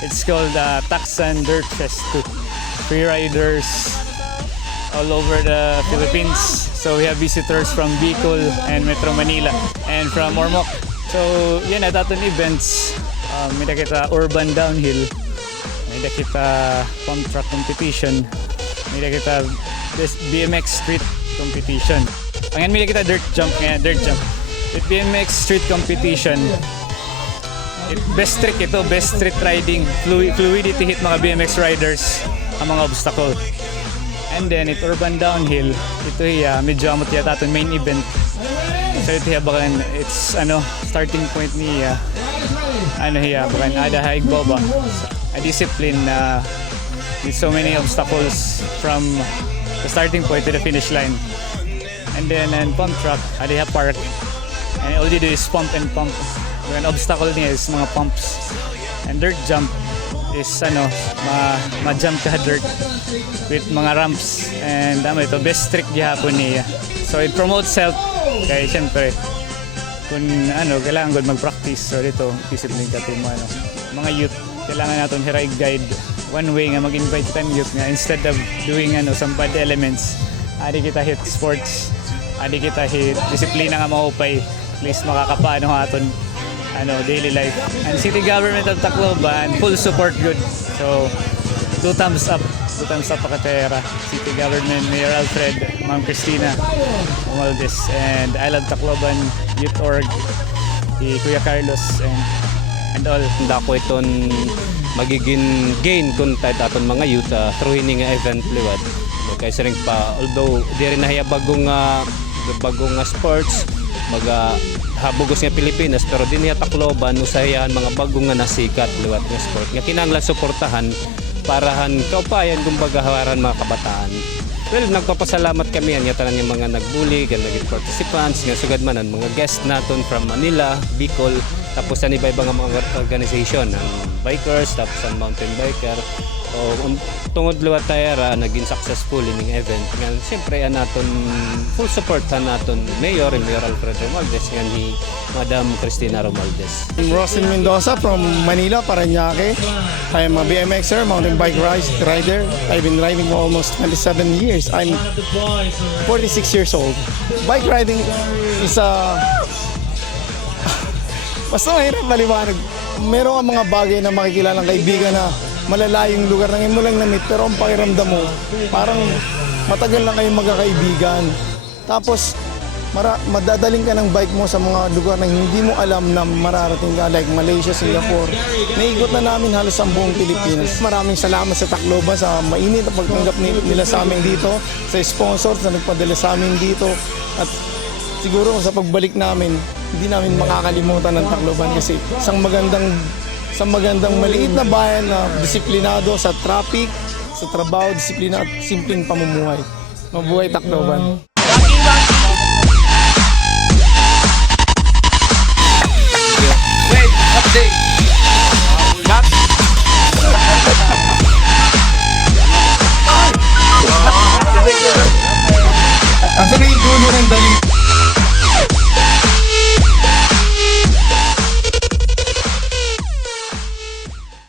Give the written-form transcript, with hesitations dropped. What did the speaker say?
It's called Taksan Dirt Fest 2. Free riders all over the Philippines. So we have visitors from Bicol and Metro Manila and from Ormoc. So yan at aton events. May kita urban downhill, may kita pump track competition, may kita BMX street competition. Ngayon may kita dirt jump. With BMX street competition, best trick ito, best street riding, fluidity hit mga BMX riders ang mga obstacle. And then it urban downhill, ito medyo amot yata aton main event. So ito bakan it's starting point ni bakan ada haig boba. A discipline with so many obstacles from the starting point to the finish line. And then pump track, ada park. And all you do is pump and pump. Ang obstacle niya is mga pumps. And dirt jump is ma-jump ka dirt with mga ramps. And ito best trick gihapon niya. So it promotes health. Kaya siyempre kung kailangan good mag-practice. So dito discipline ka mga youth. Kailangan natin hiraig guide. One way nga mag-invite 10 youth nga instead of doing some bad elements. Adi kita hit sports. Adi kita hit disiplina nga maupay. At least makakapaano aton daily life. And City Government of Tacloban, full support good. So, 2 thumbs up Pakatera. City Government, Mayor Alfred, Ma'am Cristina Romualdez, and I Love Tacloban Youth Org, Kuya Carlos, and all. Dako iton magiging gain kung tayo aton mga youth through ini nga event liwat. Kaya sa ring pa, although di rin nahiya bagong sports, habugos nga Pilipinas, pero din niya Tacloban usahayan mga bagong nga nasikat liwat nga sport nga kinahanglan suportahan parahan kaupayan kumbaga hawaran mga kabataan. Well, nagpapasalamat kami nga tanan nga mga nagbuli nga naging participants nga sugad man ang mga guest naton from Manila, Bicol, tapos ang iba-ibang mga organization ang bikers, tapos ang mountain biker. Tungod liwat tayo naging successful ining event nga siyempre naton full support naton Mayor Alfred Romualdez nga ni Madam Cristina Romualdez. I'm Rosin Mendoza from Manila, Parañaque. I am a BMXer, mountain bike rider. I've been riding for almost 27 years. I'm 46 years old. Bike riding is basta mahirap maliwanag. Meron ka mga bagay na makikilalang kaibigan na malalayong lugar na mo lang na-meet, pero ang pakiramdam mo, parang matagal lang kayong magkakaibigan. Tapos, madadaling ka ng bike mo sa mga lugar na hindi mo alam na mararating ka, like Malaysia, Singapore. Naigot na namin halos ang buong Pilipinas. Maraming salamat sa Tacloban sa mainit na pagtanggap nila sa amin dito, sa sponsors na nagpadala sa amin dito. At siguro sa pagbalik namin, hindi namin makakalimutan ng Tacloban kasi isang magandang maliit na bayan na disiplinado sa traffic, sa trabaho, disiplina at simpleng pamumuhay. Mabuhay Tacloban!